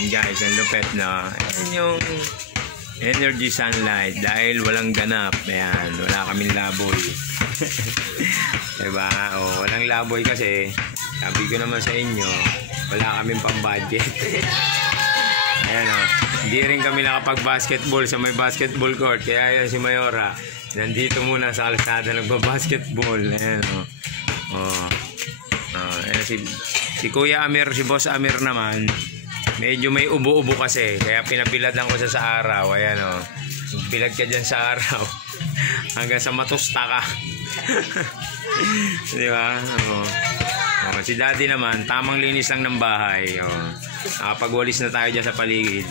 Ayan guys, ang lupet na. Ayan yung energy sunlight dahil walang ganap. Ayan, wala kaming laboy. Diba? O, walang laboy kasi sabi ko naman sa inyo, wala kaming pang-budget. Ayan o, hindi rin kami nakapag-basketball sa may basketball court. Kaya yan si Mayora, nandito muna sa kalsada nagba-basketball. Ayan o. Ayan si Kuya Amir, si Boss Amir naman, medyo may ubo-ubo kasi. Kaya pinabiladan ko sa araw. Ayan o, bilad ka dyan sa araw. Hanggang sa matusta ka. Diba? Si Daddy naman, tamang linis lang ng bahay. Nakapagwalis na tayo dyan sa paligid.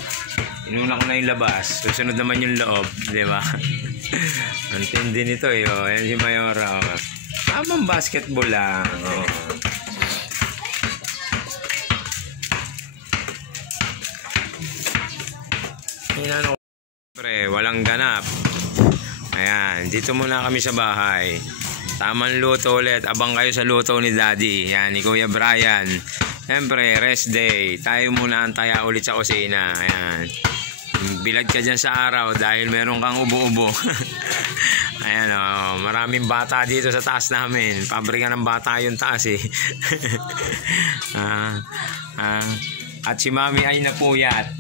Inuna ko na yung labas, susunod naman yung loob. Diba? Ang tindi nito eh. Ayan si Mayora. Tamang basketball lang. Pre, walang ganap. Ayan, dito muna kami sa bahay. Tamang luto ulit. Abang kayo sa luto ni Daddy. Yan, ni Kuya Brian. Siyempre, rest day. Tayo muna antaya ulit sa kusina. Ayan. Bilad ka dyan sa araw dahil meron kang ubo-ubo. Ayan o. Maraming bata dito sa taas namin. Pabrika ng bata yung taas eh. At si Mami ay napuyat.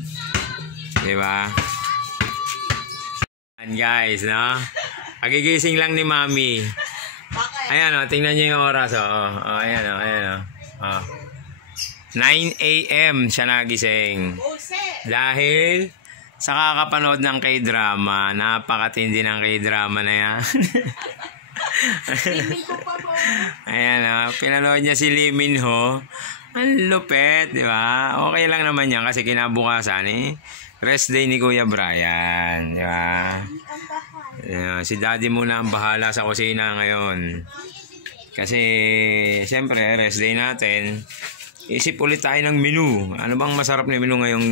Diba? Ayan guys, no? Pagigising lang ni Mami. Ayan o, tingnan nyo yung oras o. Ayan o, ayan o. 9 AM siya nagising. Dahil sa kakapanood ng K-drama. Napakatindi ng K-drama na yan. Ayan o, pinanood niya si Lee Min Ho. Ang lupet, di ba? Okay lang naman yan kasi kinabukasan eh. Rest day ni Kuya Brian, di ba? Si Daddy muna ang bahala sa kusina ngayon. Kasi, siyempre, rest day natin. Isip ulit tayo ng menu. Ano bang masarap na menu ngayong...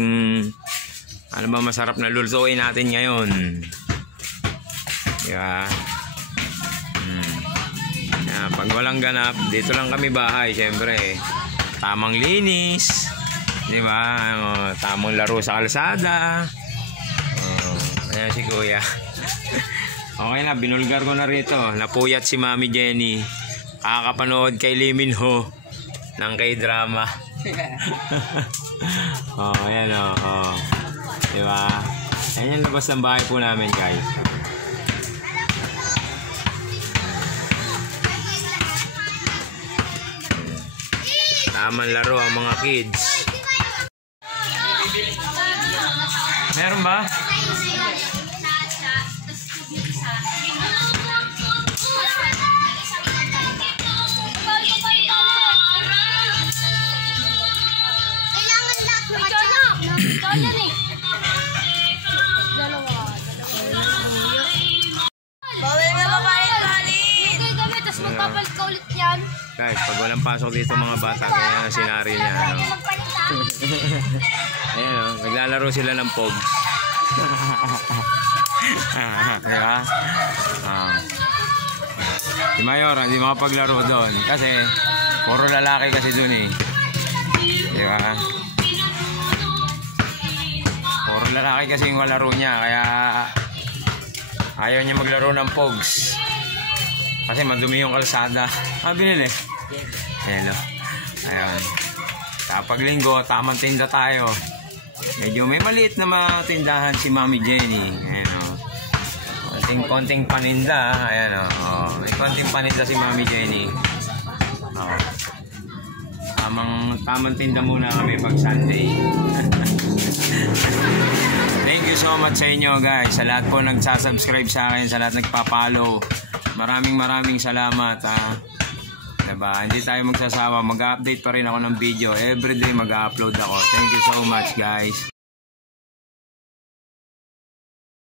Ano bang masarap na lulutuin natin ngayon? Di ba? Pag walang ganap, dito lang kami bahay, siyempre. Tamang linis. Di ba? Tamang laro sa kalsada. Ayan si Kuya. Okay na, binulgar ko na rito. Napuyat si Mami Jenny. Kakapanood kay Lee Min Ho ng K-drama. Ayan o. Diba? Ayan yung labas ng bahay po namin guys. Tamang laro ang mga kids. Meron ba? Guys, pag walang pasok dito mga bata, kaya sinari niya. Ayan o, naglalaro sila ng pogs. Diba? Si Mayora, hindi makapaglaro doon. Kasi, puro lalaki kasi doon eh. Diba? Puro lalaki kasi yung laro niya. Kaya, ayaw niya maglaro ng pogs. Kasi madumi yung kalsada. Binili. Ayan o. Ayan. Kapag linggo, tamang tinda tayo. Medyo may maliit na matindahan si Mami Jenny. Ayan o. Konting paninda. Ayan o. May konting paninda si Mami Jenny. Tamang tinda muna kami pag Sunday. Thank you so much sa inyo guys. Sa lahat po nagsasubscribe sa akin. Sa lahat nagpa-follow. Maraming salamat diba? Hindi tayo magsasawa. Mag-update pa rin ako ng video. Everyday mag-upload ako. Thank you so much guys.